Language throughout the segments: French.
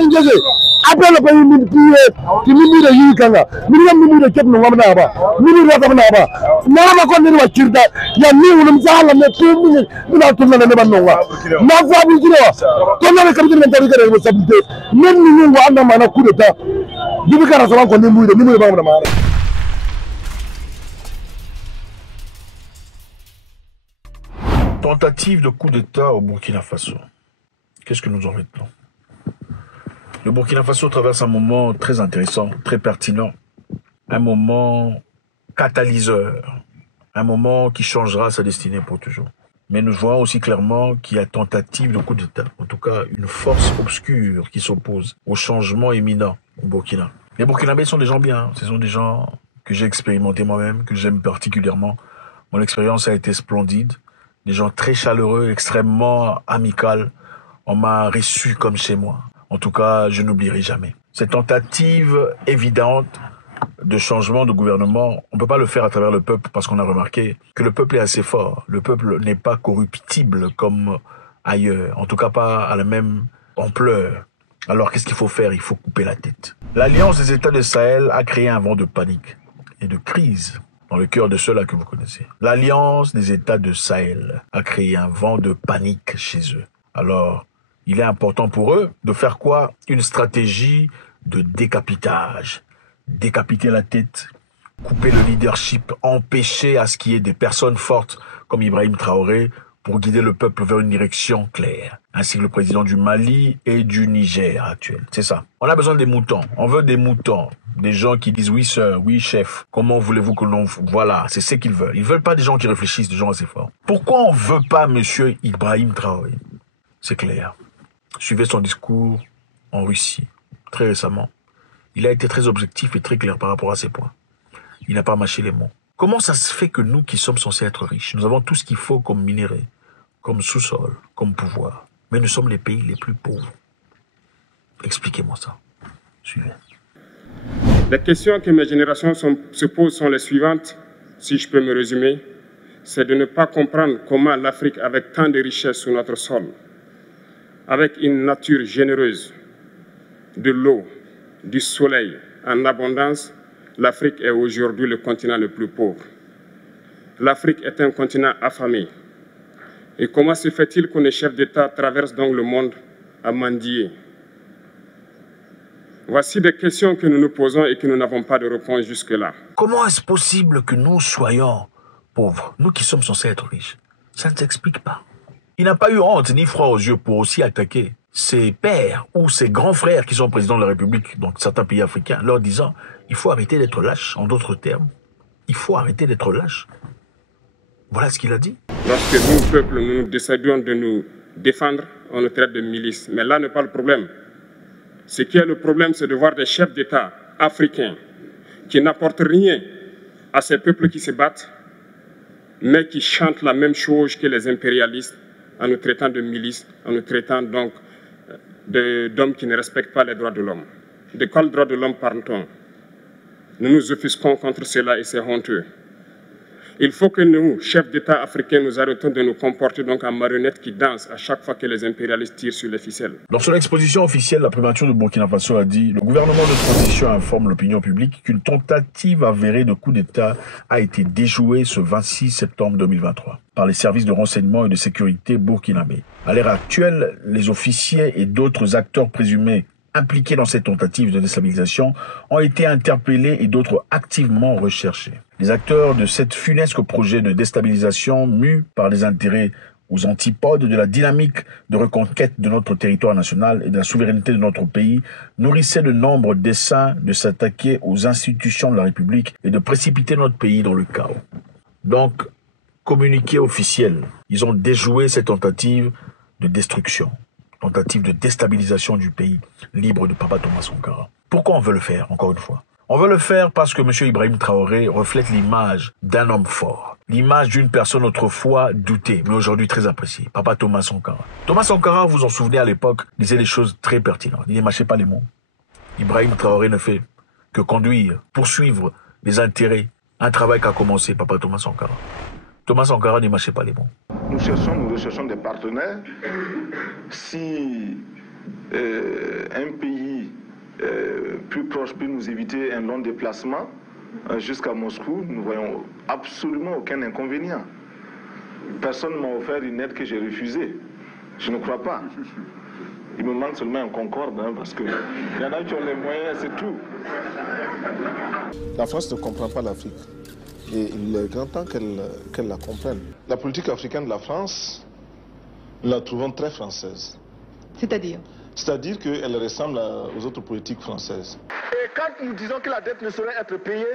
ingénieur après le pays qui mimi de yikanga mimi de kep no ngamna ba mimi de tabna ba na ma ko ni wa kirda ya ni wulum sala ne tumi bina tunna ne ban no wa na fa bu jiro to na ka bitin tan ka responsabilité même ni wa anda mana coup d'état dibi kara so ko ni mu de ba na ma. Tentative de coup d'État au Burkina Faso. Qu'est-ce que nous en retenons? Le Burkina Faso traverse un moment très intéressant, très pertinent, un moment catalyseur, un moment qui changera sa destinée pour toujours. Mais nous voyons aussi clairement qu'il y a tentative de coup d'État, en tout cas une force obscure qui s'oppose au changement imminent au Burkina. Les Burkinabés sont des gens bien, ce sont des gens que j'ai expérimentés moi-même, que j'aime particulièrement. Mon expérience a été splendide, des gens très chaleureux, extrêmement amicaux. On m'a reçu comme chez moi. En tout cas, je n'oublierai jamais. Cette tentative évidente de changement de gouvernement, on ne peut pas le faire à travers le peuple parce qu'on a remarqué que le peuple est assez fort. Le peuple n'est pas corruptible comme ailleurs, en tout cas pas à la même ampleur. Alors qu'est-ce qu'il faut faire? Il faut couper la tête. L'Alliance des États de Sahel a créé un vent de panique et de crise dans le cœur de ceux-là que vous connaissez. L'Alliance des États de Sahel a créé un vent de panique chez eux. Alors, il est important pour eux de faire quoi? Une stratégie de décapitage. Décapiter la tête, couper le leadership, empêcher à ce qu'il y ait des personnes fortes comme Ibrahim Traoré pour guider le peuple vers une direction claire. Ainsi que le président du Mali et du Niger actuel. C'est ça. On a besoin des moutons. On veut des moutons. Des gens qui disent oui sir, oui chef. Comment voulez-vous que l'on... Voilà, c'est ce qu'ils veulent. Ils veulent pas des gens qui réfléchissent, des gens assez forts. Pourquoi on veut pas monsieur Ibrahim Traoré? C'est clair. Suivez son discours en Russie, très récemment. Il a été très objectif et très clair par rapport à ces points. Il n'a pas mâché les mots. Comment ça se fait que nous qui sommes censés être riches, nous avons tout ce qu'il faut comme minerais, comme sous-sol, comme pouvoir, mais nous sommes les pays les plus pauvres? Expliquez-moi ça. Suivez. Les questions que mes générations se posent sont les suivantes, si je peux me résumer. C'est de ne pas comprendre comment l'Afrique, avec tant de richesses sur notre sol, avec une nature généreuse, de l'eau, du soleil en abondance, l'Afrique est aujourd'hui le continent le plus pauvre. L'Afrique est un continent affamé. Et comment se fait-il que les chefs d'État traversent donc le monde à mendier? Voici des questions que nous nous posons et que nous n'avons pas de réponse jusque-là. Comment est-ce possible que nous soyons pauvres, nous qui sommes censés être riches? Ça ne s'explique pas. Il n'a pas eu honte ni froid aux yeux pour aussi attaquer ses pères ou ses grands frères qui sont présidents de la République, donc certains pays africains, leur disant il faut arrêter d'être lâche, en d'autres termes. Il faut arrêter d'être lâche. Voilà ce qu'il a dit. Lorsque nous, peuple, nous décidons de nous défendre, on nous traite de milices. Mais là n'est pas le problème. Ce qui est le problème, c'est de voir des chefs d'État africains qui n'apportent rien à ces peuples qui se battent, mais qui chantent la même chose que les impérialistes en nous traitant de milices, en nous traitant donc d'hommes qui ne respectent pas les droits de l'homme. De quels droits de l'homme parle-t-on? Nous nous offusquons contre cela et c'est honteux. Il faut que nous, chefs d'État africains, nous arrêtons de nous comporter donc en marionnettes qui dansent à chaque fois que les impérialistes tirent sur les ficelles. Dans son exposition officielle, la primature du Burkina Faso a dit « Le gouvernement de transition informe l'opinion publique qu'une tentative avérée de coup d'État a été déjouée ce 26 septembre 2023 par les services de renseignement et de sécurité burkinabés. À l'heure actuelle, les officiers et d'autres acteurs présumés impliqués dans cette tentative de déstabilisation ont été interpellés et d'autres activement recherchés. Les acteurs de cette funeste projet de déstabilisation mus par des intérêts aux antipodes de la dynamique de reconquête de notre territoire national et de la souveraineté de notre pays nourrissaient de nombreux desseins de s'attaquer aux institutions de la République et de précipiter notre pays dans le chaos. Donc, communiqué officiel, ils ont déjoué cette tentative de destruction. Tentative de déstabilisation du pays libre de Papa Thomas Sankara. Pourquoi on veut le faire, encore une fois? On veut le faire parce que M. Ibrahim Traoré reflète l'image d'un homme fort. L'image d'une personne autrefois doutée, mais aujourd'hui très appréciée. Papa Thomas Sankara. Thomas Sankara, vous en souvenez à l'époque, disait des choses très pertinentes. Il ne mâchait pas les mots. Ibrahim Traoré ne fait que conduire, poursuivre les intérêts. Un travail qu'a commencé Papa Thomas Sankara. Thomas Sankara ne mâchait pas les mots. Nous recherchons des partenaires. Si un pays plus proche peut nous éviter un long déplacement jusqu'à Moscou, nous ne voyons absolument aucun inconvénient. Personne ne m'a offert une aide que j'ai refusée. Je ne crois pas. Il me manque seulement un Concorde, hein, parce qu'il y en a qui ont les moyens, c'est tout. La France ne comprend pas l'Afrique. Et il est grand temps qu'elle la comprenne. La politique africaine de la France, nous la trouvons très française. C'est-à-dire? C'est-à-dire qu'elle ressemble aux autres politiques françaises. Et quand nous disons que la dette ne saurait être payée,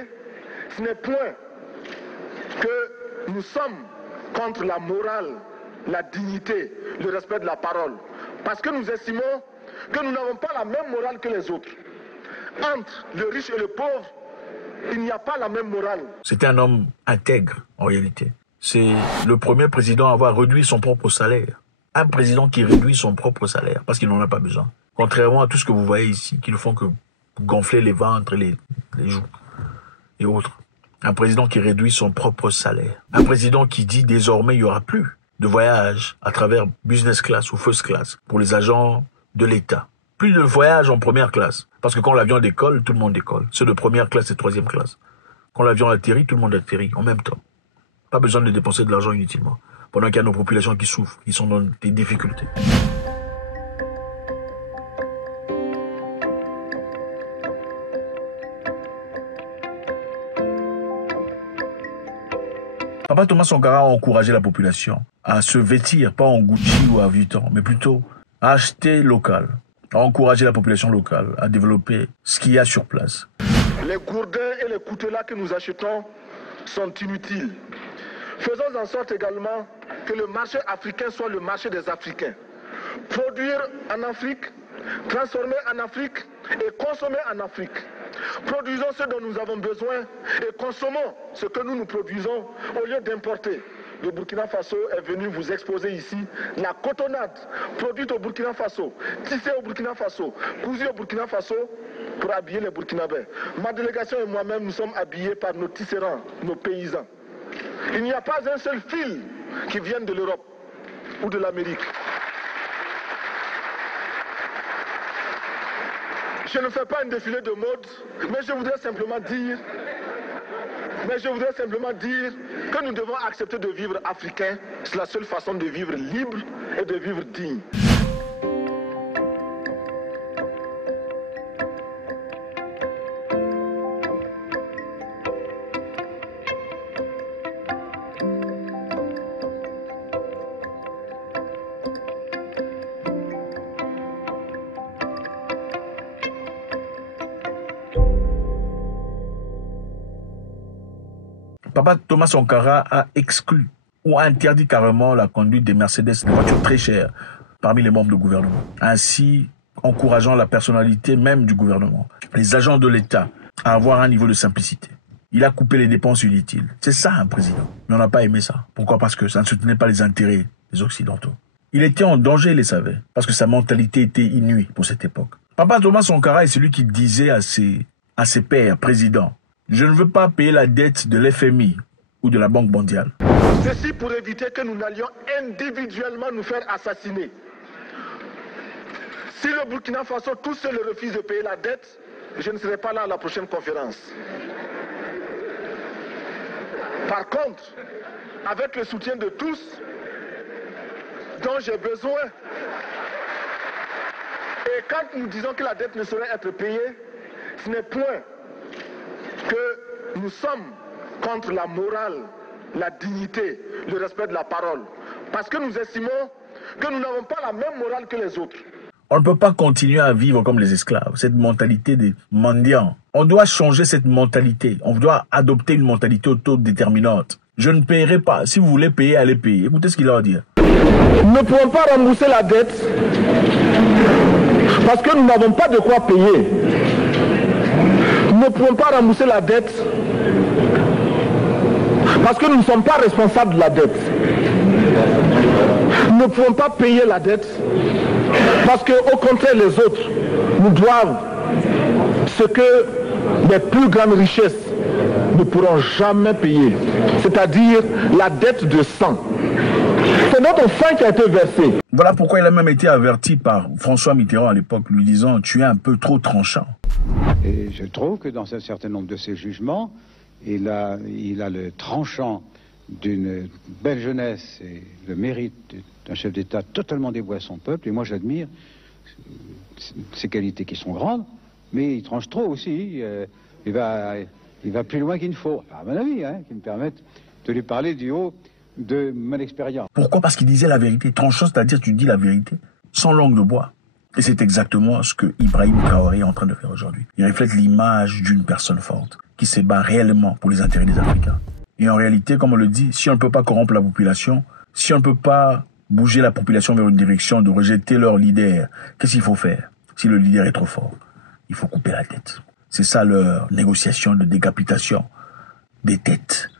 ce n'est point que nous sommes contre la morale, la dignité, le respect de la parole. Parce que nous estimons que nous n'avons pas la même morale que les autres. Entre le riche et le pauvre, il n'y a pas la même morale. C'était un homme intègre, en réalité. C'est le premier président à avoir réduit son propre salaire. Un président qui réduit son propre salaire, parce qu'il n'en a pas besoin. Contrairement à tout ce que vous voyez ici, qui ne font que gonfler les ventres et les joues et autres. Un président qui réduit son propre salaire. Un président qui dit désormais il n'y aura plus de voyage à travers business class ou first class pour les agents de l'État. Plus de voyage en première classe. Parce que quand l'avion décolle, tout le monde décolle. Ceux de première classe et troisième classe. Quand l'avion atterrit, tout le monde atterrit en même temps. Pas besoin de dépenser de l'argent inutilement. Pendant qu'il y a nos populations qui souffrent, qui sont dans des difficultés. Papa Thomas Sankara a encouragé la population à se vêtir, pas en Gucci ou à Vuitton, mais plutôt à acheter local, à encourager la population locale, à développer ce qu'il y a sur place. Les gourdins et les coutelas que nous achetons sont inutiles. Faisons en sorte également que le marché africain soit le marché des Africains. Produire en Afrique, transformer en Afrique et consommer en Afrique. Produisons ce dont nous avons besoin et consommons ce que nous produisons au lieu d'importer. Le Burkina Faso est venu vous exposer ici la cotonnade produite au Burkina Faso, tissée au Burkina Faso, cousue au Burkina Faso pour habiller les Burkinabés. Ma délégation et moi-même, nous sommes habillés par nos tisserands, nos paysans. Il n'y a pas un seul fil qui vienne de l'Europe ou de l'Amérique. Je ne fais pas un défilé de mode, mais je voudrais simplement dire que nous devons accepter de vivre africain. C'est la seule façon de vivre libre et de vivre digne. Papa Thomas Sankara a exclu ou interdit carrément la conduite des Mercedes, des voitures très chères, parmi les membres du gouvernement. Ainsi, encourageant la personnalité même du gouvernement, les agents de l'État, à avoir un niveau de simplicité. Il a coupé les dépenses inutiles. C'est ça un président. Mais on n'a pas aimé ça. Pourquoi? Parce que ça ne soutenait pas les intérêts des Occidentaux. Il était en danger, il les savait, parce que sa mentalité était inouïe pour cette époque. Papa Thomas Sankara est celui qui disait à ses pairs, présidents, je ne veux pas payer la dette de l'FMI ou de la Banque mondiale. Ceci pour éviter que nous n'allions individuellement nous faire assassiner. Si le Burkina Faso tout seul refuse de payer la dette, je ne serai pas là à la prochaine conférence. Par contre, avec le soutien de tous, dont j'ai besoin, et quand nous disons que la dette ne saurait être payée, ce n'est point que nous sommes contre la morale, la dignité, le respect de la parole. Parce que nous estimons que nous n'avons pas la même morale que les autres. On ne peut pas continuer à vivre comme les esclaves, cette mentalité des mendiants. On doit changer cette mentalité. On doit adopter une mentalité autodéterminante. Je ne paierai pas. Si vous voulez payer, allez payer. Écoutez ce qu'il a à dire. Nous ne pouvons pas rembourser la dette parce que nous n'avons pas de quoi payer. Nous ne pouvons pas rembourser la dette parce que nous ne sommes pas responsables de la dette. Nous ne pouvons pas payer la dette parce qu'au contraire, les autres nous doivent ce que les plus grandes richesses ne pourront jamais payer, c'est-à-dire la dette de sang. C'est notre sang qui a été versé. Voilà pourquoi il a même été averti par François Mitterrand à l'époque, lui disant « Tu es un peu trop tranchant ». Et je trouve que dans un certain nombre de ses jugements, il a le tranchant d'une belle jeunesse et le mérite d'un chef d'État totalement dévoué à son peuple. Et moi, j'admire ses qualités qui sont grandes, mais il tranche trop aussi. Il va plus loin qu'il ne faut, à mon avis, qui me permettent de lui parler du haut de mon expérience. Pourquoi? Parce qu'il disait la vérité. Tranchant, c'est-à-dire tu dis la vérité sans langue de bois. Et c'est exactement ce que Ibrahim Traoré est en train de faire aujourd'hui. Il reflète l'image d'une personne forte qui se bat réellement pour les intérêts des Africains. Et en réalité, comme on le dit, si on ne peut pas corrompre la population, si on ne peut pas bouger la population vers une direction de rejeter leur leader, qu'est-ce qu'il faut faire? Si le leader est trop fort, il faut couper la tête. C'est ça leur négociation de décapitation des têtes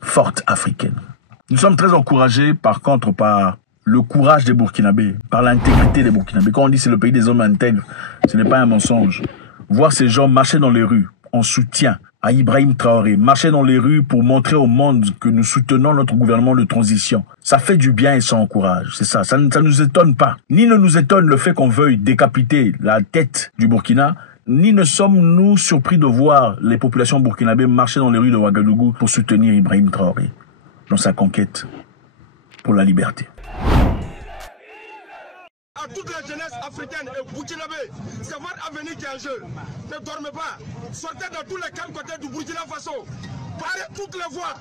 fortes africaines. Nous sommes très encouragés, par contre, par le courage des Burkinabés, par l'intégrité des Burkinabés. Quand on dit c'est le pays des hommes intègres, ce n'est pas un mensonge. Voir ces gens marcher dans les rues en soutien à Ibrahim Traoré, marcher dans les rues pour montrer au monde que nous soutenons notre gouvernement de transition, ça fait du bien et ça encourage. C'est ça, ça ne nous étonne pas. Ni ne nous étonne le fait qu'on veuille décapiter la tête du Burkina, ni ne sommes-nous surpris de voir les populations burkinabées marcher dans les rues de Ouagadougou pour soutenir Ibrahim Traoré dans sa conquête pour la liberté. À toute la jeunesse africaine et burkinabé, c'est votre avenir qui est en jeu. Ne dormez pas. Sortez dans tous les quatre côtés du Burkina Faso. Barrez toutes les voies.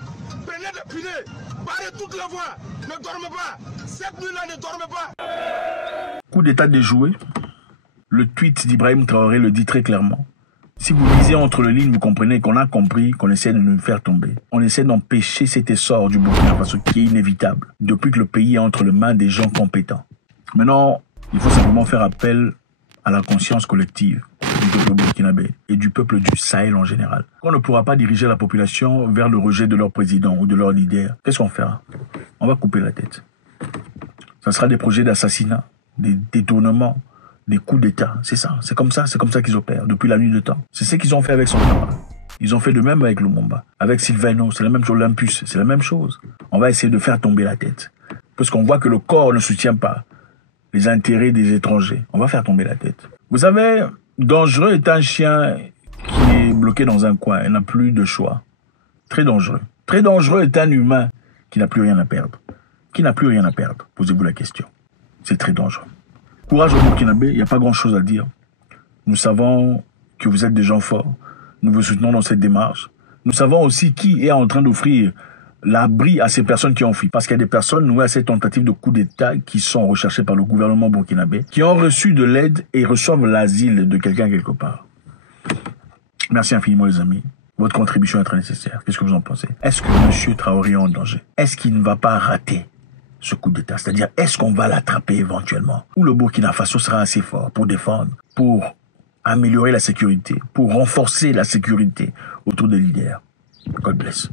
Prenez des pilets. Barrez toutes les voies. Ne dormez pas. Cette nuit-là, ne dormez pas. Coup d'état déjoué. Le tweet d'Ibrahim Traoré le dit très clairement. Si vous lisez entre les lignes, vous comprenez qu'on a compris qu'on essaie de nous faire tomber. On essaie d'empêcher cet essor du Burkina Faso qui est inévitable depuis que le pays est entre les mains des gens compétents. Maintenant, il faut simplement faire appel à la conscience collective du peuple burkinabé et du peuple du Sahel en général. On ne pourra pas diriger la population vers le rejet de leur président ou de leur leader. Qu'est-ce qu'on fera? On va couper la tête. Ça sera des projets d'assassinat, des détournements, des coups d'État. C'est ça, c'est comme ça qu'ils opèrent depuis la nuit de temps. C'est ce qu'ils ont fait avec Sankara. Ils ont fait de même avec Lumumba. Avec Sylvano, c'est la même chose. L'Impus, c'est la même chose. On va essayer de faire tomber la tête. Parce qu'on voit que le corps ne soutient pas les intérêts des étrangers. On va faire tomber la tête. Vous savez, dangereux est un chien qui est bloqué dans un coin. Il n'a plus de choix. Très dangereux. Très dangereux est un humain qui n'a plus rien à perdre. Qui n'a plus rien à perdre? Posez-vous la question. C'est très dangereux. Courage au Burkinabé, il n'y a pas grand-chose à dire. Nous savons que vous êtes des gens forts. Nous vous soutenons dans cette démarche. Nous savons aussi qui est en train d'offrir l'abri à ces personnes qui ont fui. Parce qu'il y a des personnes nouées à cette tentative de coup d'État qui sont recherchées par le gouvernement burkinabé, qui ont reçu de l'aide et reçoivent l'asile de quelqu'un quelque part. Merci infiniment les amis. Votre contribution est très nécessaire. Qu'est-ce que vous en pensez? Est-ce que M. Traoré est en danger? Est-ce qu'il ne va pas rater ce coup d'État? C'est-à-dire, est-ce qu'on va l'attraper éventuellement? Ou le Burkina Faso sera assez fort pour défendre, pour améliorer la sécurité, pour renforcer la sécurité autour des leaders? God bless.